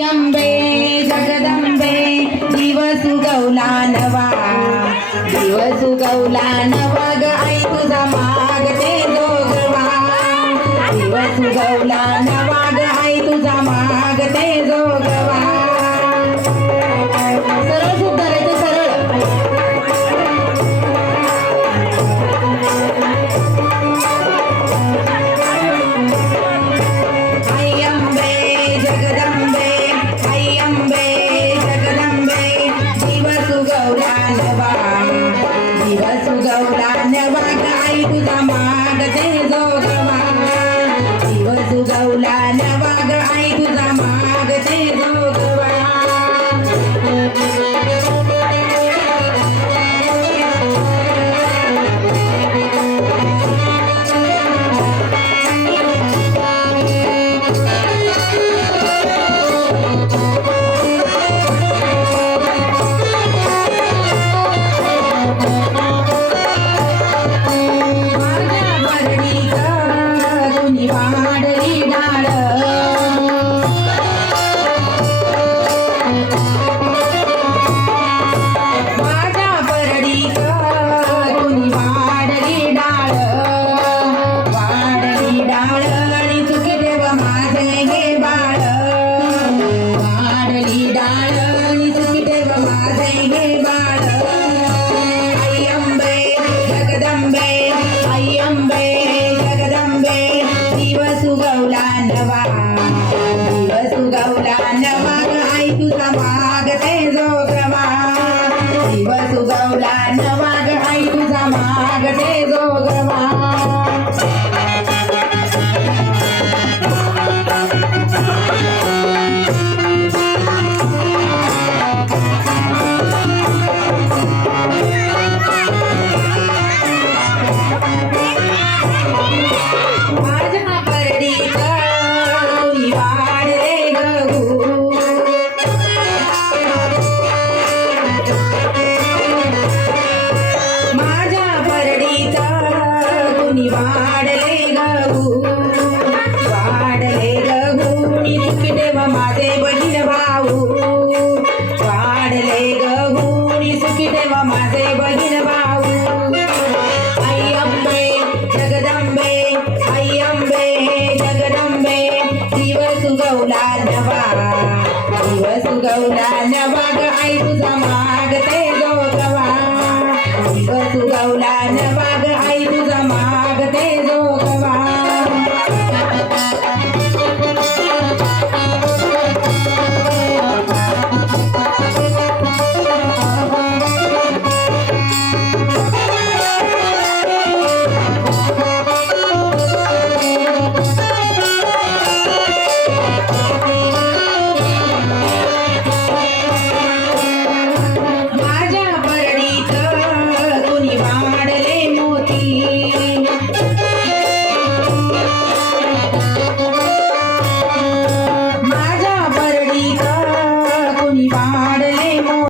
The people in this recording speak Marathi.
अंबे जगदंबे दिवस उगवला नवा, दिवस उगवला नवा ग आई तुझा मागते जोगवा, दिवस उगवला नवा ग आई तुझा मागते जोगवा. सरळ सूत धरायचं, सरळ. आई अंबे जगदंबे, आई अंबे जगदंबे दिवस उगवला नवा, दिवस उगवला नवा ग आई तुझा मागते जोगवा, दिवस उगवला नवा ग आई तुझा मागते जोगवा. वाढली डाळ, माझ्या परडीत कुणी वाढली डाळ, वाढली डाळ आणि चुकी देव माझे हे बाळ, वाढली डाळ आणि चुकी देव माझे हे बाळ. आई अंबे जगदंबे, आई अंबे जगदंबे दिवस उगवला नवा, दिवस उगवला नवा ग आई तुझा मागते जोगवा, दिवस उगवला नवा ग आई तुझा मागते जोगवा. माझ्या परडीत कुणी वाढले गहू, माझ्या परडीत कुणी वाढले गहू, वाढले गहू नी चुकी देव माझे बहीण भाऊ, वाढले गहू नी चुकी देव माझे बहीण भाऊ. आई अंबे जगदंबे, आई अंबे जगदंबे दिवस उगवला नवा, दिवस उगवला नवा ग आई तुझा मागते जोगवा, दिवस उगवला नवा ग आई तुझा मागते जोगवा.